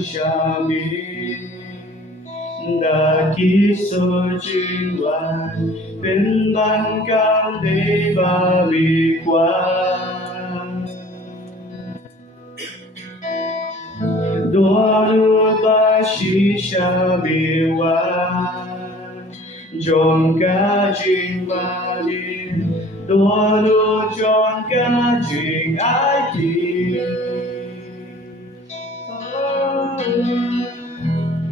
下面，那基础今晚เป็นบางการได้บาลีกว่า多鲁巴西下比瓦，中嘎金巴里，多鲁中嘎金爱迪。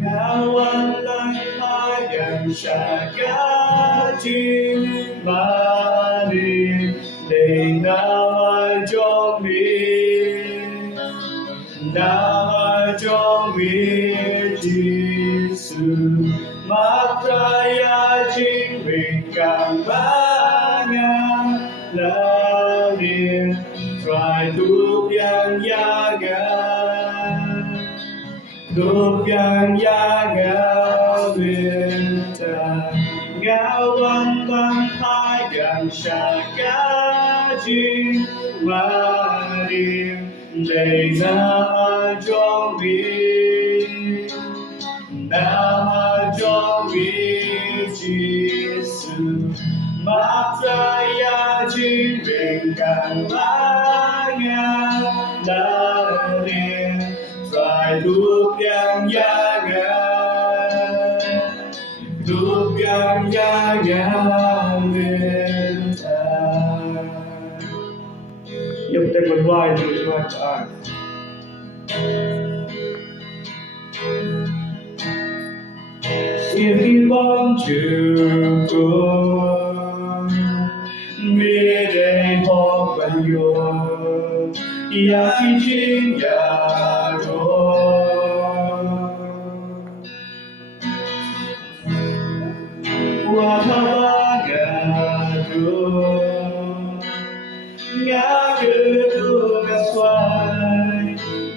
Ngawan lang hayang sa gating mali, để nào cho mình, nào cho mình Giêsu, mặc raya chính mình càng ba ngàn là điên, phải tu yang ya Đột yang ya ngao viên ta ngao văn văn thái gần xa cá chim mà điên đầy na cho mình na cho mình Giêsu mặc ra ya chính mình càng ba ngàn là điên phải lúc yang ya lên ta dòng tay mình vai mình vai ta xin đi bóng trường con mi đây ho và yo ya khi chính ya rồi qua tháp gado ngã cứ cả xoay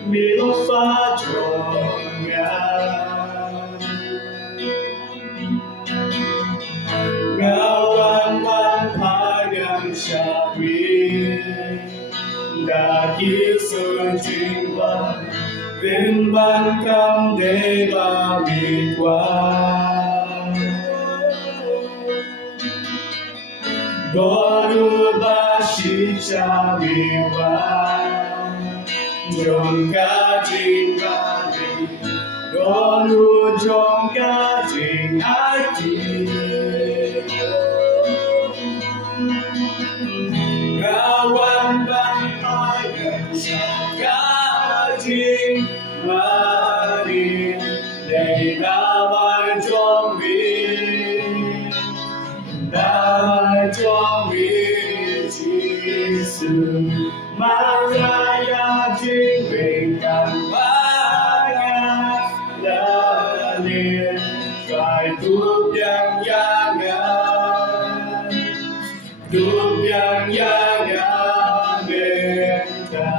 mi lo pha tròn ngã ngao văn văn thái gần xa mi đã kiếp sơn chính văn bên ban cam để ba bị qua Guru Bashisha Viva Jongka Jingari Guru Jongka Jingati Gawan Ban Ayan Shaka Jingari Để Namai Jongvi Namai Jongvi Giêsu Maria chính mình càng ba ngàn là liền phải tu yang ya bên ta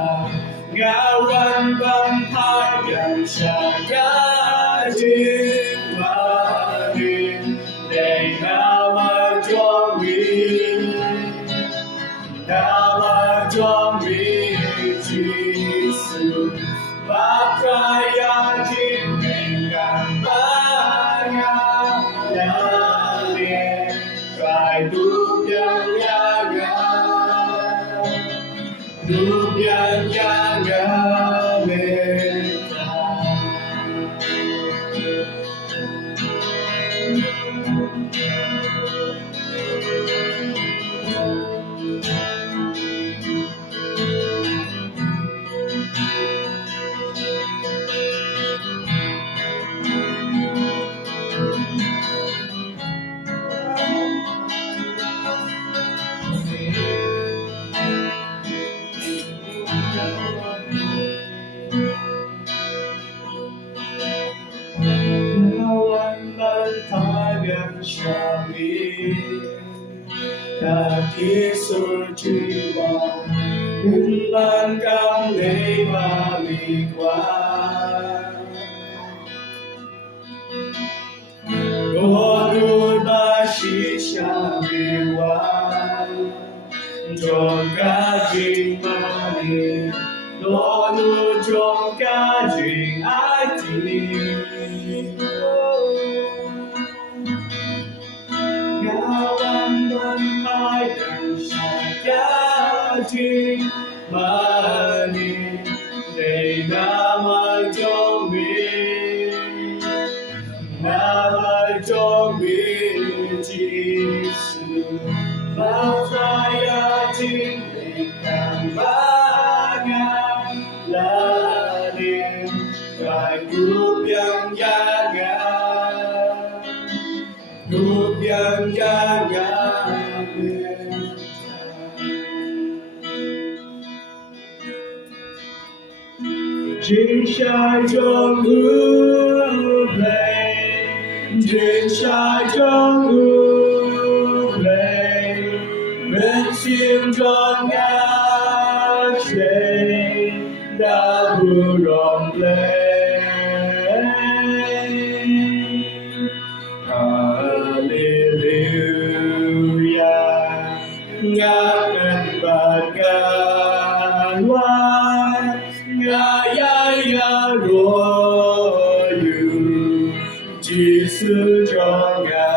ngao văn văn thái gần xa cả chính mà liền để nào mà cho mình Nama Jomi Giêsu Makraya chính mình càng ba ngàn là liền phải tu yang ya bên ta Ta Giêsu chỉ vào những ban cam để ba bị qua Guru Bashisha Viva Jongka Jingari Guru Jongka Jingati Ngao an đơn hai đằng xa giá trị mà đi để nam ai cho mình nam ai cho mình chỉ sự bao saya chính để càng bá ngang là đêm phải cúp yang ya ga cúp yang ya ga trên trái trong ước lệ trên trái trong ước lệ bên xiêm tròn ngã chạy đã vừa rộng lên Hallelujah ngã ngân bạt ngàn hoa ngã ya rồi chỉ sư cho ngã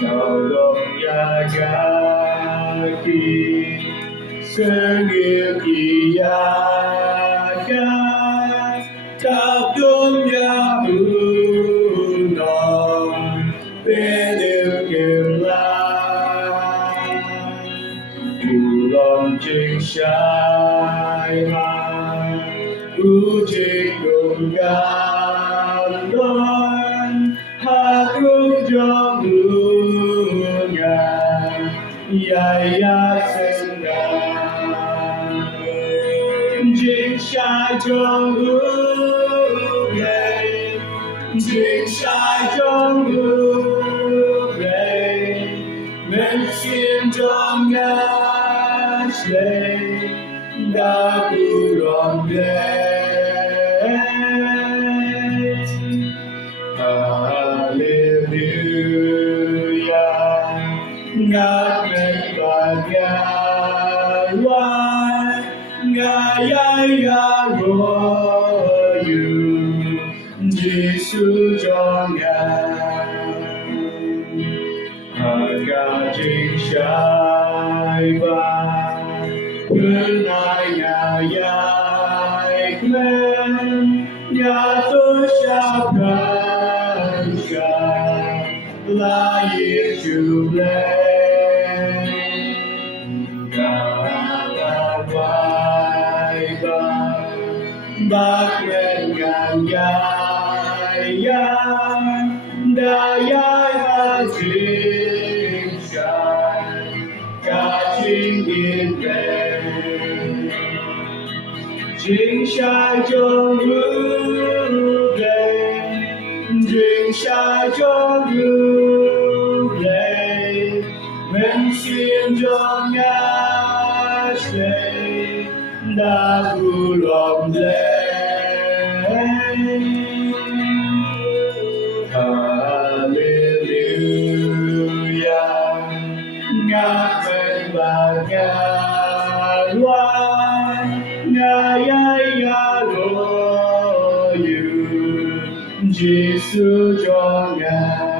sau lòng ya ga khi sơ nghiệp kỳ ya ga tập trung ya hương nòng bên đều kiềm la đủ lòng chính sai mà đủ chính cùng cảm đoan hát lúc cho hương ngàn ya sinh ngàn chính sai trong ước lệ chính sai trong ước lệ men xin trong ngã lệ đã cứ rộng lên Hallelujah ngã men và ngã loan ngã ya rồi Giêsu cho ngã cả chính trái và người ai dài lên nhà tôi sao cần là Giêsu lên cả quay bác lên ngàn dài đã dài chính trái cả chính yên về chính sai trong ước lệ chính sai trong ước lệ men xin cho ngã sẽ đã vui lòng lên ngã bên và ngã loan ngã ya rồi Giêsu cho ngã